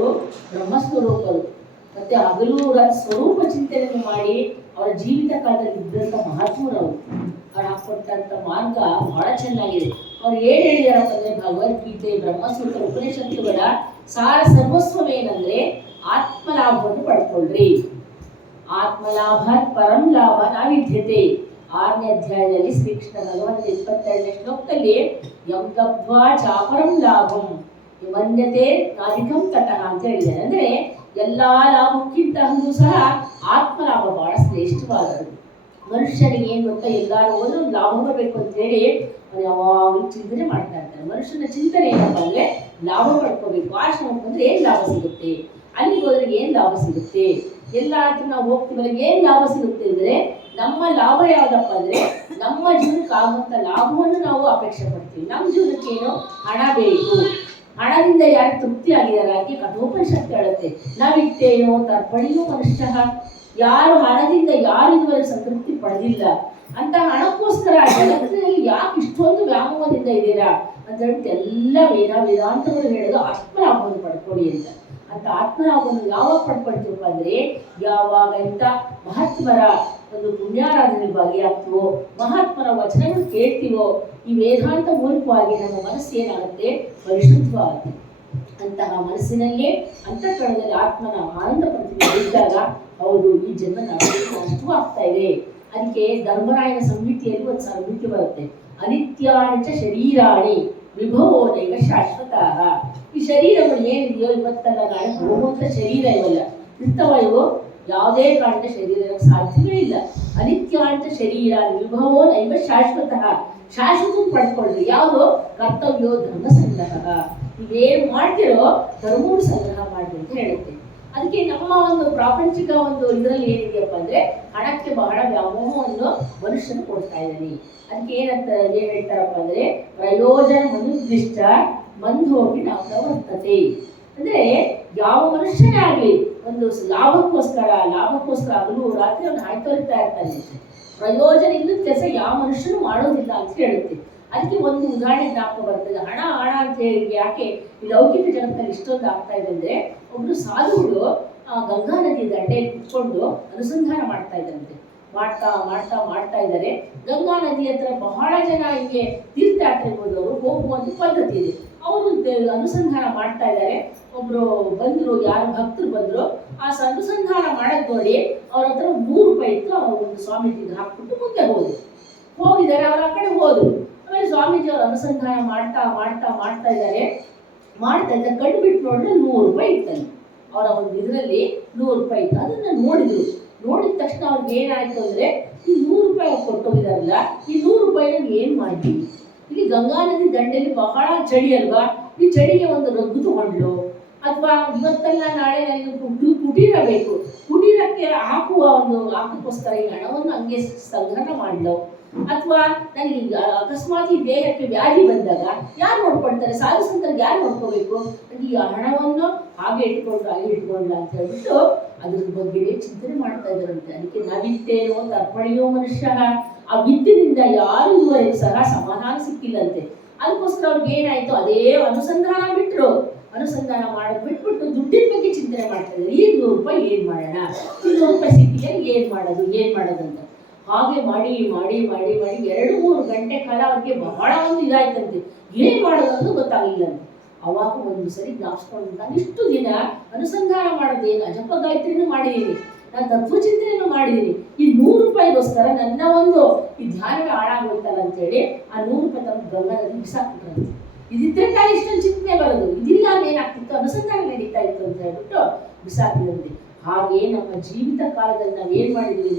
ಅವರು ಬ್ರಹ್ಮಸ್ವರೂಪರು. ಮತ್ತೆ ಹಗಲು ಸ್ವರೂಪ ಚಿಂತನೆಯನ್ನು ಮಾಡಿ ಅವರ ಜೀವಿತ ಕಾಲದಲ್ಲಿ ಇದ್ದಂಥ ಮಹಾತ್ಮರವರು. ಅವ್ರು ಹಾಕೊಟ್ಟಂಥ ಮಾರ್ಗ ಬಹಳ ಚೆನ್ನಾಗಿದೆ. ಅವ್ರು ಏನ್ ಹೇಳಿದಾರಪ್ಪ ಅಂದ್ರೆ ಭಗವದ್ಗೀತೆ, ಬ್ರಹ್ಮಸೂತ್ರ, ಉಪನಿಷತ್ತುಗಳ ಸಾರ ಸರ್ವಸ್ವವೇನಂದ್ರೆ ಆತ್ಮಲಾಭವನ್ನು ಪಡ್ಕೊಳ್ರಿ. ಆತ್ಮಲಾಭಾತ್ ಪರಂ ಲಾಭ ನಾವಿದ್ಯತೆ. 6ನೇ ಅಧ್ಯಾಯದಲ್ಲಿ ಶ್ರೀಕೃಷ್ಣ ಭಗವಂತ 22ನೇ ಶ್ಲೋಕದಲ್ಲಿ ಯಂ ಗಬ್ಧ್ವಾ ಚಾಪರಂ ಲಾಭಂ ಮನ್ಯತೆ ನಾಧಿಕಂ ತಟಃ ಅಂತ ಹೇಳಿದ್ದಾರೆ. ಅಂದ್ರೆ ಎಲ್ಲಾ ಲಾಭಕ್ಕಿಂತ ಸಹ ಆತ್ಮಲಾಭ ಬಹಳ ಶ್ರೇಷ್ಠವಾದದ್ದು. ಮನುಷ್ಯನಿಗೆ ಏನ್ ಗೊತ್ತಾ, ಎಲ್ಲಾರು ಒಂದು ಲಾಭ ಬರಬೇಕು ಅಂತ ಹೇಳಿ ಯಾವಾಗಲೂ ಚಿಂತನೆ ಮಾಡ್ತಾ ಇರ್ತಾರೆ. ಮನುಷ್ಯನ ಚಿಂತನೆ ಏನಪ್ಪ ಅಂದ್ರೆ ಲಾಭ ಪಡ್ಕೋಬೇಕು. ಆಶ್ರಮಕ್ಕೆ ಬಂದ್ರೆ ಏನ್ ಲಾಭ ಸಿಗುತ್ತೆ, ಅಲ್ಲಿಗೆ ಹೋದ್ರೆ ಏನ್ ಲಾಭ ಸಿಗುತ್ತೆ, ಎಲ್ಲಾದ್ರೂ ನಾವು ಹೋಗ್ತೀವಲ್ಲ ಏನ್ ಲಾಭ ಸಿಗುತ್ತೆ ಅಂದ್ರೆ ನಮ್ಮ ಲಾಭ ಯಾವ್ದಪ್ಪ ಅಂದ್ರೆ ನಮ್ಮ ಜೀವನಕ್ಕೆ ಆಗುವಂತ ಲಾಭವನ್ನು ನಾವು ಅಪೇಕ್ಷೆ ಪಡ್ತೀವಿ. ನಮ್ಮ ಜೀವನಕ್ಕೆ ಏನೋ ಹಣ ಬೇಕು, ಹಣದಿಂದ ಯಾರು ತೃಪ್ತಿ ಆಗಿದ್ದಾರೆ ಅದಕ್ಕೆ ಕಠೋಪನಿಷತ್ತು ಹೇಳುತ್ತೆ ನಾವಿತ್ತೇನೋ ತರ್ಪಣಿಯೋ ಮನುಷ್ಯ. ಯಾರು ಹಣದಿಂದ ಯಾರು ಇದುವರೆಗೆ ಸಂತೃಪ್ತಿ ಪಡೆದಿಲ್ಲ ಅಂತ ಹಣಕ್ಕೋಸ್ಕರ ಜಗತ್ತಿನಲ್ಲಿ ಯಾಕೆ ಇಷ್ಟೊಂದು ವ್ಯಾಮೋಹದಿಂದ ಇದ್ದೀರಾ ಅಂತ ಹೇಳ್ಬಿಟ್ಟು ಎಲ್ಲ ವೇದಾಂತಗಳು ಹೇಳೋದು ಆತ್ಮಲಾಭವನ್ನು ಪಡ್ಕೊಳ್ಳಿ ಅಂತ ಆತ್ಮಲಾಭವನ್ನು ಯಾವಾಗ ಪಡ್ಕೊಳ್ತೀವಪ್ಪ ಅಂದ್ರೆ ಯಾವಾಗ ಇಂಥ ಮಹಾತ್ಮರ ಒಂದು ಪುಣ್ಯಾರಾಧನೆ ಭಾಗಿಯಾಗ್ತೀವೋ, ಮಹಾತ್ಮರ ವಚನಗಳು ಕೇಳ್ತೀವೋ, ಈ ವೇದಾಂತ ಮೂಲಕವಾಗಿ ನಮ್ಮ ಮನಸ್ಸು ಏನಾಗುತ್ತೆ, ಪರಿಶುದ್ಧವಾಗುತ್ತೆ. ಅಂತಹ ಮನಸ್ಸಿನಲ್ಲಿ ಅಂತಃಕರಣದಲ್ಲಿ ಆತ್ಮನ ಆನಂದ ಪ್ರತಿನಿಧಿಸಿದಾಗ ಹೌದು ಈ ಜನ್ಮ ನಾವು ಆಗ್ತಾ ಇದೆ. ಅದಕ್ಕೆ ಧರ್ಮರಾಯನ ಸಂಹಿತೆಯಲ್ಲಿ ಒಂದು ಸಂಹಿತೆ ಬರುತ್ತೆ, ಅನಿತ್ಯಾಣಿಚ ಶರೀರಾಣಿ ವಿಭವೋನೈವ ಶಾಶ್ವತ. ಈ ಶರೀರಗಳು ಏನಿದೆಯೋ ಇವತ್ತಲ್ಲ ನಾಳೆ ಹೋಗುವಂತ ಶರೀರ ಇವಲ್ಲ, ಇಂಥವ ಇವು ಯಾವುದೇ ಕಾರಣದ ಶರೀರ ಸಾಧ್ಯವೇ ಇಲ್ಲ. ಅನಿತ್ಯಾಂತ ಶರೀರ ವಿಭವೋ ನೈವ ಶಾಶ್ವತ. ಶಾಶ್ವತ ಪಡ್ಕೊಳ್ರಿ. ಯಾವುದು ಕರ್ತವ್ಯೋ ಧರ್ಮ ಸಂಗ್ರಹ. ಇವೇನು ಮಾಡ್ತಿರೋ ಧರ್ಮವನ್ನು ಸಂಗ್ರಹ ಮಾಡ್ರಿ ಅಂತ ಹೇಳುತ್ತೆ. ಅದಕ್ಕೆ ನಮ್ಮ ಒಂದು ಪ್ರಾಪಂಚಿಕ ಒಂದು ಇದರಲ್ಲಿ ಏನಿದೆಯಪ್ಪ ಅಂದ್ರೆ ಹಣಕ್ಕೆ ಬಹಳ ವ್ಯಾಮೋಹವನ್ನು ಮನುಷ್ಯನು ಕೊಡ್ತಾ ಇದ್ದಾನೆ. ಅದಕ್ಕೆ ಏನ್ ಹೇಳ್ತಾರಪ್ಪ ಅಂದ್ರೆ ಪ್ರಯೋಜನ ಮನುದಿಷ್ಟ ಮಂದೋಪಿ ಪ್ರವರ್ತತೆ. ಅಂದ್ರೆ ಯಾವ ಮನುಷ್ಯನೇ ಆಗ್ಲಿ ಒಂದು ಲಾಭಕ್ಕೋಸ್ಕರ ಆಗಲು ರಾತ್ರಿ ಅವನು ಹಾಯ್ತೊರಿತಾ ಇರ್ತಾನೆ. ಪ್ರಯೋಜನ ಇಲ್ಲದ ಕೆಲಸ ಯಾವ ಮನುಷ್ಯನು ಮಾಡೋದಿಲ್ಲ ಅಂತ ಹೇಳುತ್ತೆ. ಅದಕ್ಕೆ ಒಂದು ಉದಾಹರಣೆ ಜ್ಞಾಪಕ ಬರ್ತದೆ. ಹಣ ಅಂತ ಹೇಳಿ ಯಾಕೆ ಈ ಲೌಕಿಕ ಜಗತ್ತಿನಲ್ಲಿ ಇಷ್ಟೊಂದು ಆಗ್ತಾ ಇದೆ ಅಂದ್ರೆ, ಒಬ್ರು ಸಾಧುಗಳು ಗಂಗಾ ನದಿ ದಂಡೆಯಲ್ಲಿ ಕುತ್ಕೊಂಡು ಅನುಸಂಧಾನ ಮಾಡ್ತಾ ಇದ್ದಂತೆ. ಮಾಡ್ತಾ ಇದ್ದಾರೆ. ಗಂಗಾ ನದಿ ಹತ್ರ ಬಹಳ ಜನ ಹಿಂಗೆ ತೀರ್ಥಯಾತ್ರೆಗೆ ಹೋದವರು ಹೋಗುವಂತ ಪದ್ಧತಿ ಇದೆ. ಅವರು ಅನುಸಂಧಾನ ಮಾಡ್ತಾ ಇದ್ದಾರೆ. ಒಬ್ರು ಬಂದ್ರು, ಯಾರು ಭಕ್ತರು ಬಂದ್ರು, ಆ ಅನುಸಂಧಾನ ಮಾಡೋದ್ ನೋಡಿ ಅವ್ರ ಹತ್ರ 100 ರೂಪಾಯಿ ಇತ್ತು. ಒಂದು ಸ್ವಾಮೀಜಿಗೆ ಹಾಕ್ಬಿಟ್ಟು ಮುಂದೆ ಹೋಗಿದ್ದಾರೆ. ಅವ್ರ ಆ ಕಡೆ ಹೋದ್ರು. ಆಮೇಲೆ ಸ್ವಾಮೀಜಿ ಅವ್ರು ಅನುಸಂಧಾನ ಮಾಡ್ತಾ ಇದ್ದಾರೆ. ಕಣ್ಣು ಬಿಟ್ಟು ನೋಡಿದ್ರೆ 100 ರೂಪಾಯಿ ಇತ್ತಲ್ಲಿ. ಅವರ ಒಂದು ಇದರಲ್ಲಿ 100 ರೂಪಾಯಿ ಇತ್ತು. ಅದನ್ನ ನೋಡಿದ ತಕ್ಷಣ ಅವ್ರಿಗೆ ಏನಾಯ್ತು ಅಂದ್ರೆ, ಈ 100 ರೂಪಾಯಿ ಕೊಟ್ಟೋಗಿದಾರಲ್ಲ, ಈ 100 ರೂಪಾಯಿನ ಏನ್ ಮಾಡ್ತೀವಿ? ಇಲ್ಲಿ ಗಂಗಾ ನದಿ ದಂಡೆಯಲ್ಲಿ ಬಹಳ ಚಳಿ ಅಲ್ವಾ, ಈ ಚಳಿಗೆ ಒಂದು ರಗ್ಗು ತಗೊಂಡ್ಲು, ಅಥವಾ ಇವತ್ತಲ್ಲ ನಾಳೆ ನನಗೆ ಕುಟೀರ ಬೇಕು, ಕುಟೀರಕ್ಕೆ ಹಾಕೋಕ್ಕೋಸ್ಕರ ಈ ಹಣವನ್ನು ಹಂಗೆ ಸಂಗ್ರಹ ಮಾಡ್ಲು, ಅಥವಾ ನನಗೆ ಅಕಸ್ಮಾತ್ ಈ ದೇಹಕ್ಕೆ ವ್ಯಾಧಿ ಬಂದಾಗ ಯಾರು ನೋಡ್ಕೊಳ್ತಾರೆ? ಸಾಧು ಸಂತರಿಗೆ ಯಾರು ನೋಡ್ಕೋಬೇಕು? ಈ ಹಣವನ್ನು ಹಾಗೆ ಇಟ್ಕೊಂಡ್ಲ ಅಂತ ಹೇಳ್ಬಿಟ್ಟು ಅದ್ರ ಬಗ್ಗೆ ಚಿಂತನೆ ಮಾಡ್ತಾ ಇದ್ದಾರಂತೆ. ಅದಕ್ಕೆ ನಾವಿತ್ತೇನೋ ತರ್ಪಣಿಯೋ ಮನುಷ್ಯ. ಆ ವಿದ್ಯೆಯಿಂದ ಯಾರು ಇದುವರೆಗೂ ಸಹ ಸಮಾಧಾನ ಸಿಕ್ಕಿಲ್ಲಂತೆ. ಅದಕ್ಕೋಸ್ಕರ ಅವ್ರಿಗೆ ಏನಾಯ್ತು, ಅದೇ ಅನುಸಂಧಾನ ಮಾಡೋದು ಬಿಟ್ಬಿಟ್ಟು ದುಡ್ಡಿನ ಬಗ್ಗೆ ಚಿಂತನೆ ಮಾಡ್ತಾ ಇದ್ದಾರೆ. ಈ 100 ರೂಪಾಯಿ ಏನ್ ಮಾಡೋಣ, ಈ 100 ರೂಪಾಯಿ ಸಿಕ್ಕಿದ್ರೆ ಏನ್ ಮಾಡೋದು ಅಂತ ಹಾಗೆ ಮಾಡಿ 2-3 ಗಂಟೆ ಕಾಲ ಅವ್ರಿಗೆ ಬಹಳ ಒಂದು ಇದಾಯ್ತಂತೆ. ಏನ್ ಮಾಡೋದು ಅನ್ನೋದು ಗೊತ್ತಾಗಲಿಲ್ಲಂತೆ. ಅವಾಗ ಒಂದು ಸರಿ ಜ್ಞಾಪಿಸ್ಕೊಂಡು, ನಾನು ಇಷ್ಟು ದಿನ ಅನುಸಂಧಾನ ಮಾಡೋದೇನು, ಅಜಪ ಗಾಯತ್ರಿನೂ ಮಾಡಿದ್ದೀನಿ, ನಾನು ತತ್ವಚಿಂತನೆಯನ್ನು ಮಾಡಿದ್ದೀನಿ, ಈ 100 ರೂಪಾಯಿಗೋಸ್ಕರ ನನ್ನ ಒಂದು ಈ ಧ್ಯಾನವೇ ಹಾಳಾಗೋಯ್ತಲ್ಲ ಅಂತೇಳಿ ಆ 100 ರೂಪಾಯಿ ತಮ್ಮ ಗಂಗಾದಲ್ಲಿ ಬಿಸಾಕ್ಬಿಟ್ರಂತೆ. ಇದಿದ್ರೆ ತಾನು ಇಷ್ಟೊಂದು ಚಿಂತನೆ ಬರೋದು, ಇದಿಲ್ಲ ಏನಾಗ್ತಿತ್ತು, ಅನುಸಂಧಾನ ನಡೀತಾ ಇತ್ತು ಅಂತ ಹೇಳ್ಬಿಟ್ಟು ಬಿಸಾಕಿದಂತೆ. ಹಾಗೆ ನಮ್ಮ ಜೀವಿತ ಕಾಲದಲ್ಲಿ ನಾವು ಏನ್ ಮಾಡಿದ್ವಿ ಅಂದ್ರೆ